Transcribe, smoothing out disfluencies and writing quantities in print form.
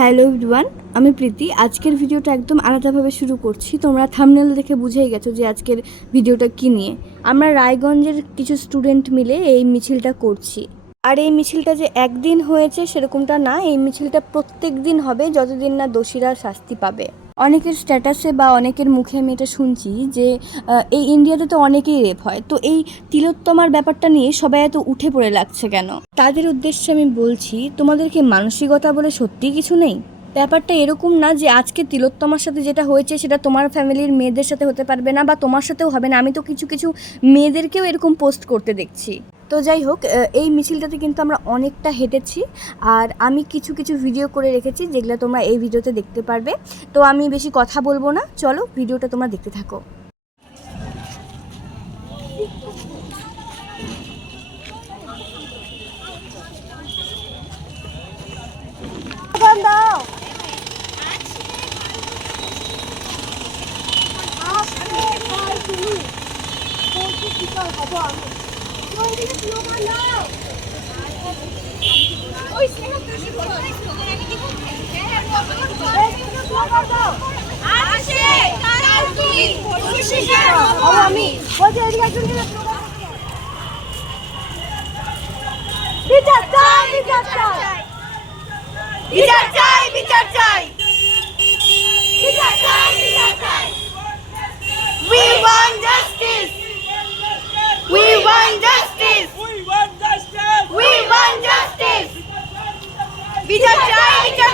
Hello everyone, আমি প্রীতি। আজকের ভিডিওটা একদম আলাদাভাবে শুরু করছি। তোমরা থাম্বনেল দেখে বুঝেই গেছো যে আজকের ভিডিওটা কী নিয়ে। আমরা রায়গঞ্জের কিছু স্টুডেন্ট মিলে এই মিছিলটা করছি। আর এই মিছিলটা যে একদিন হয়েছে সেরকমটা না, এই মিছিলটা প্রত্যেক দিন হবে যতদিন না দোষীরা শাস্তি পাবে। অনেকের স্ট্যাটাসে বা অনেকের মুখে আমি এটা শুনছি যে এই ইন্ডিয়াতে তো অনেকেই রেপ হয়, তো এই তিলোত্তমার ব্যাপারটা নিয়ে সবাই এত উঠে পড়ে লাগছে কেন? তাদের উদ্দেশ্যে আমি বলছি, তোমাদের কি মানসিকতা বলে সত্যিই কিছু নেই? ব্যাপারটা এরকম না যে আজকে তিলোত্তমার সাথে যেটা হয়েছে সেটা তোমার ফ্যামিলির মেয়েদের সাথে হতে পারবে না বা তোমার সাথেও হবে না। আমি তো কিছু কিছু মেয়েদেরকেও এরকম পোস্ট করতে দেখছি। তো যাই হোক, এই মিছিলটাতে কিন্তু আমরা অনেকটা হেঁটেছি আর আমি কিছু কিছু ভিডিও করে রেখেছি যেগুলো তোমরা এই ভিডিওতে দেখতে পারবে। তো আমি বেশি কথা বলবো না, চলো ভিডিওটা তোমরা দেখতে থাকো। বিচার চাই, বিচার চাই, বিচার চাই, বিচার চাই, বিচার চাই, বিচার চাই। We want justice. We want justice. We want justice. We want justice. বিচার চাই, বিচার